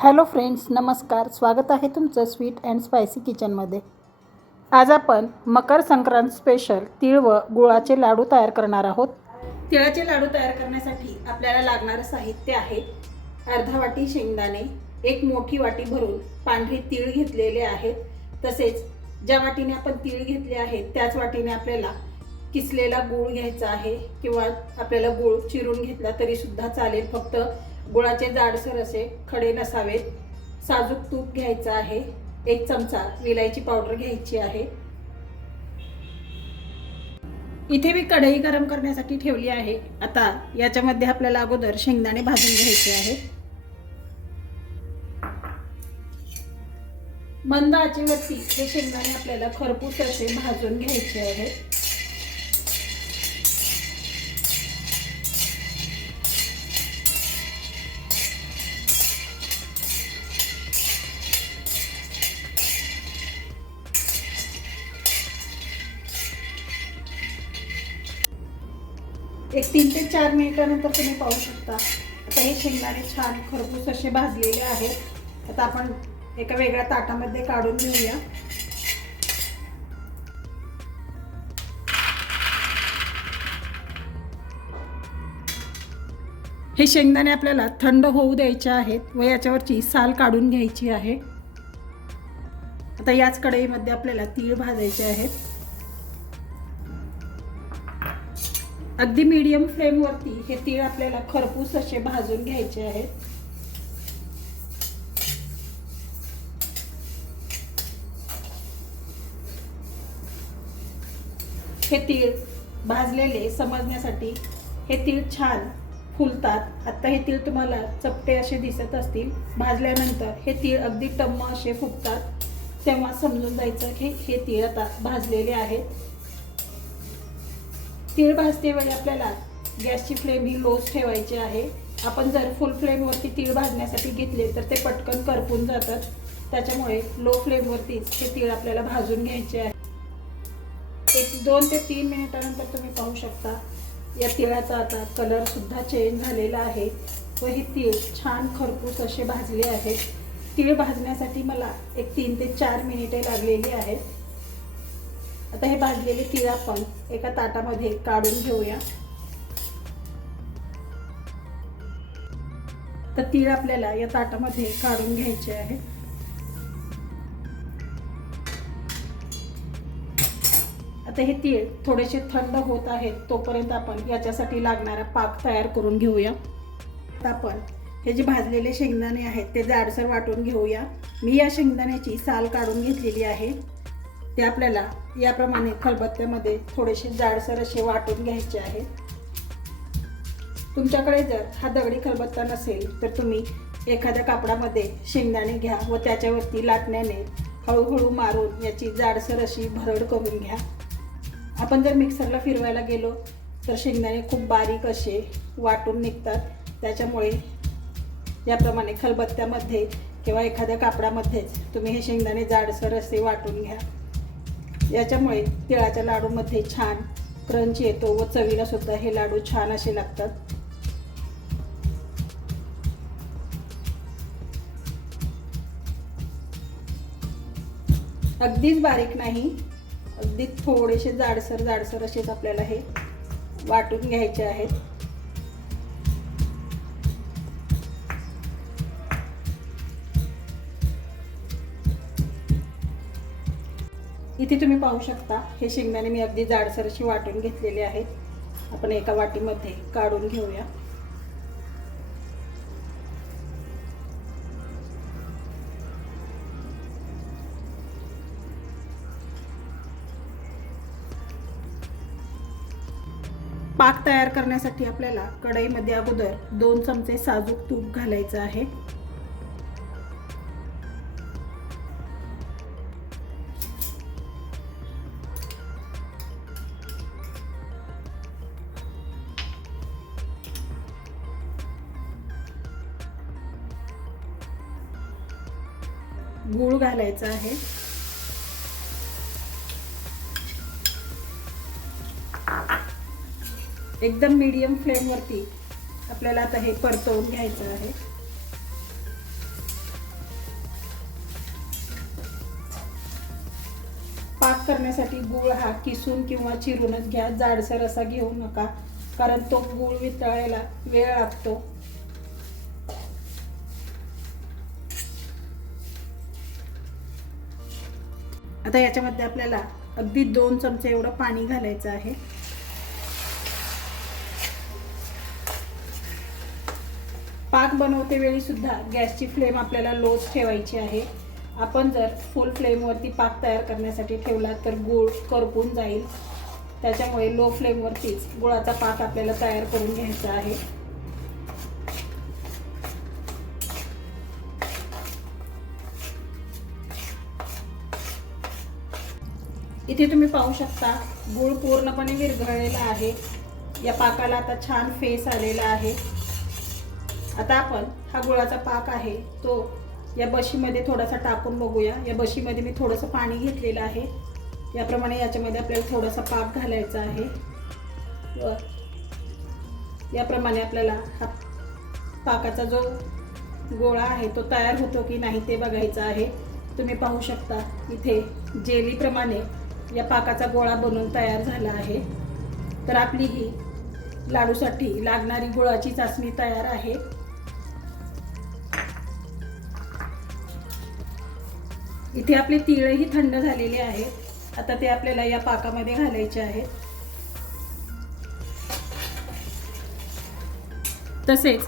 Hello friends नमस्कार. स्वागत आहे तुमचं स्वीट अँड स्पायसी किचनमध्ये. आज आपण मकर संक्रांत स्पेशल तिळ व गुळाचे लाडू तयार करणार आहोत. तिळाचे लाडू तयार करण्यासाठी आपल्याला लागणारं साहित्य आहे अर्धा वाटी शेंगदाणे एक मोठी वाटी भरून पांढरी तीळ घेतलेले आहेत. तसेच ज्या वाटीने आपण तीळ घेतले आहेत त्याच वाटीने आपल्याला किसलेला गूळ घ्यायचा आहे किंवा आपल्याला गूळ चिरून घेतला तरी सुद्धा चालेल. फक्त गुळाचे जाडसर असे खडे नसावेत. साजूक तूप घ्यायचं आहे. एक चमचा विलायची पावडर घ्यायची आहे. इथे मी कढई गरम करण्यासाठी ठेवली आहे. आता याच्यामध्ये आपल्याला अगोदर शेंगदाणे भाजून घ्यायचे आहे. मंद आचेवरती हे शेंगदाणे आपल्याला खरपूस असे भाजून घ्यायचे आहेत एक तीन ते चार मिनिटानंतर तुम्ही पाहू शकता. आता हे शेंगदाणे छान खरपूस असे भाजलेले आहेत. आता आपण एका वेगळ्या ताटामध्ये काढून घेऊया. हे शेंगदाणे आपल्याला थंड होऊ द्यायचे आहेत व याच्यावरची साल काढून घ्यायची आहे. आता याच कढईमध्ये आपल्याला तीळ भाजायचे आहेत. अगदी मीडियम फ्लेमवरती हे तीळ आपल्याला खरपूस असे भाजून घ्यायचे आहेत. हे तीळ भाजलेले समजण्यासाठी हे तीळ छान फुलतात. आत्ता हे तीळ तुम्हाला चपटे असे दिसत असतील. भाजल्यानंतर हे तीळ अगदी टम्म असे फुगतात. तेव्हा समजून जायचं की हे तीळ आता भाजलेले आहेत. तीळ भाजते वेळी आपल्याला. गॅसची फ्लेम ही लोच ठेवायची आहे. आपण जर फुल फ्लेमवरती तीळ भाजण्यासाठी घेतले तर ते पटकन करपून जातात. त्याच्यामुळे लो फ्लेमवरतीच हे तीळ आपल्याला भाजून घ्यायचे आहे. एक दोन ते तीन मिनिटानंतर तुम्ही पाहू शकता. या तिळाचा आता कलर सुद्धा चेंज झालेला आहे व हे तीळ छान खरपूस असे भाजले आहेत. तीळ भाजण्यासाठी मला एक तीन ते चार मिनिटे लागलेली आहेत. आता हे भाजलेले तीळ आपण एका ताटामध्ये काढून घेऊया. तर तीळ आपल्याला या ताटामध्ये काढून घ्यायचे आहे. आता हे तीळ थोडेसे थंड होत आहेत तोपर्यंत आपण याच्यासाठी लागणारा पाक तयार करून घेऊया. आता आपण हे जे भाजलेले शेंगदाणे आहेत ते जाडसर वाटून घेऊया. मी या शेंगदाण्याची साल काढून घेतलेली आहे. ते आपल्याला याप्रमाणे खलबत्त्यामध्ये थोडेसे जाडसर असे वाटून घ्यायचे आहे. तुमच्याकडे जर हा दगडी खलबत्ता नसेल तर तुम्ही एखाद्या कापडामध्ये शेंगदाणे घ्या व त्याच्यावरती लाटण्याने हळूहळू मारून याची जाडसर अशी भरड करून घ्या. आपण जर मिक्सरला फिरवायला गेलो तर शेंगदाणे खूप बारीक असे वाटून निघतात. त्याच्यामुळे याप्रमाणे खलबत्त्यामध्ये किंवा एखाद्या कापडामध्येच तुम्ही हे शेंगदाणे जाडसर असे वाटून घ्या. याच्यामुळे तिळाच्या लाडूमध्ये छान क्रंच येतो व चवीला सुद्धा हे लाडू छान असे लागतात. अगदीच बारीक नाही अगदी थोडेसे जाडसर जाडसर असेच आपल्याला हे वाटून घ्यायचे आहेत. इथे तुम्ही पाहू शकता हे शेंगदाणे मी अगदी जाडसर अशी वाटून घेतलेले आहेत. आपण एका वाटीमध्ये काढून घेऊया. पाक तयार करण्यासाठी आपल्याला कढईमध्ये अगोदर दोन चमचे साजूक तूप घालायचं आहे. गूळ घालायचा आहे. एकदम मीडियम फ्लेमवरती आपल्याला आता हे परतवून घ्यायचं आहे. पाक करण्यासाठी गूळ हा किसून किंवा चिरूनच घ्या. जाडसर असा घेऊ नका कारण तो गूळ वितळायला वेळ लागतो. आता याच्यामध्ये आपल्याला अगदी दोन चमचे एवढं पाणी घालायचं आहे. पाक बनवते वेळी सुद्धा गॅसची फ्लेम आपल्याला लोच ठेवायची आहे. आपण जर फुल फ्लेमवरती पाक तयार करण्यासाठी ठेवला तर गुळ करपून जाईल. त्याच्यामुळे लो फ्लेमवरतीच गुळाचा पाक आपल्याला तयार करून घ्यायचा आहे. इथे तुम्ही पाहू शकता गूळ पूर्णपणे विरघळलेला आहे. या पाकाला आता छान फेस आलेला आहे. आता आपण हा गुळाचा पाक आहे तो या बशीमध्ये थोडासा टाकून बघूया. या बशीमध्ये मी थोडंसं पाणी घेतलेलं आहे. याप्रमाणे याच्यामध्ये आपल्याला थोडासा पाक घालायचा आहे. व याप्रमाणे आपल्याला हा पाकाचा जो गोळा आहे तो तयार होतो की नाही ते बघायचं आहे. तुम्ही पाहू शकता इथे जेलीप्रमाणे या पाकाचा गोळा बनवून तयार झाला आहे. तर आपली ही लाडूसाठी लागणारी गुळाची चाचणी तयार आहे. इथे आपले तिळही थंड झालेले आहेत. आता ते आपल्याला या पाकामध्ये घालायचे आहेत तसेच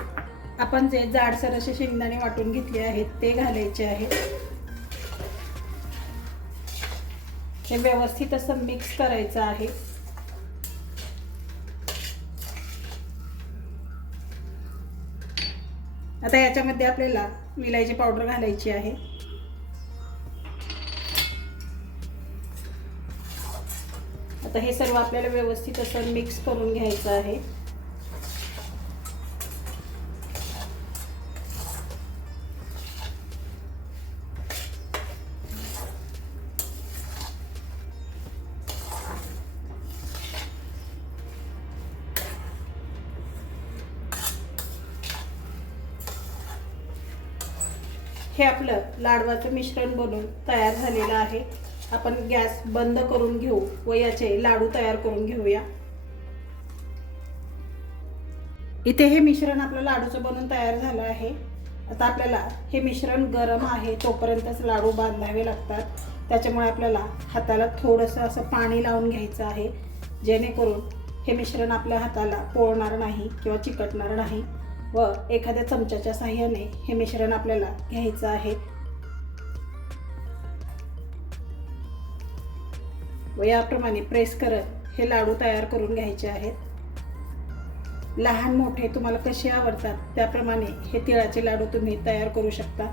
आपण जे जाडसर असे शेंगदाणे वाटून घेतले आहेत ते घालायचे आहेत हे व्यवस्थित असं मिक्स करायचं आहे. आता याच्यामध्ये आपल्याला विलायची पावडर घालायची आहे. आता हे सर्व आपल्याला व्यवस्थित असं मिक्स करून घ्यायचं आहे. हे आपलं लाडवाचं मिश्रण बनवून तयार झालेलं आहे. आपण गॅस बंद करून घेऊ व याचे लाडू तयार करून घेऊया. इथे हे मिश्रण आपलं लाडूचं बनून तयार झालं आहे. आता आपल्याला हे मिश्रण गरम आहे तोपर्यंतच लाडू बांधावे लागतात. त्याच्यामुळे आपल्याला हाताला थोडंसं असं पाणी लावून घ्यायचं आहे. जेणेकरून हे मिश्रण आपल्या हाताला पोळणार नाही किंवा चिकटणार नाही. व एखाद्या चमच्याच्या साह्याने हे मिश्रण आपल्याला घ्यायचं आहे. व याप्रमाणे प्रेस करत हे लाडू तयार करून घ्यायचे आहेत. लहान मोठे तुम्हाला कसे आवडतात त्याप्रमाणे हे तिळाचे लाडू तुम्ही तयार करू शकता.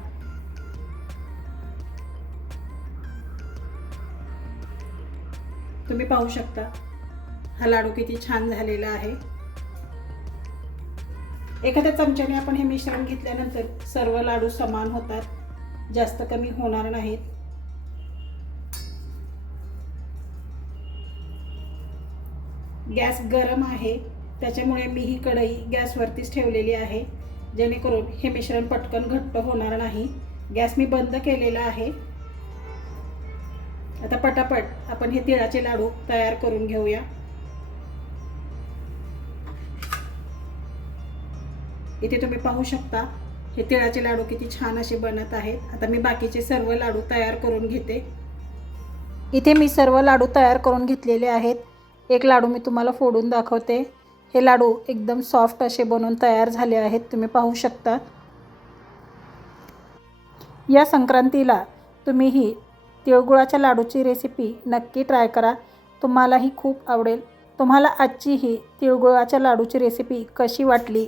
तुम्ही पाहू शकता हा लाडू किती छान झालेला आहे. एखाद्या चमच्याने आपण हे मिश्रण घेतल्यानंतर सर्व लाडू समान होतात जास्त कमी होणार नाहीत. गॅस गरम आहे त्याच्यामुळे मी ही कढई गॅसवरतीच ठेवलेली आहे जेणेकरून हे मिश्रण पटकन घट्ट होणार नाही. गॅस मी बंद केलेला आहे. आता पटापट आपण हे तिळाचे लाडू तयार करून घेऊया. इथे तुम्ही पाहू शकता. हे तिळाचे लाडू किती छान असे बनत आहेत. आता मी बाकीचे सर्व लाडू तयार करून घेते. इथे मी सर्व लाडू तयार करून घेतलेले आहेत. एक लाडू मी तुम्हाला फोडून दाखवते. हे लाडू एकदम सॉफ्ट असे बनवून तयार झाले आहेत. तुम्ही पाहू शकता. या संक्रांतीला तुम्ही ही तिळगुळाच्या लाडूची रेसिपी नक्की ट्राय करा. तुम्हालाही खूप आवडेल. तुम्हाला आजची ही तिळगुळाच्या लाडूची रेसिपी कशी वाटली?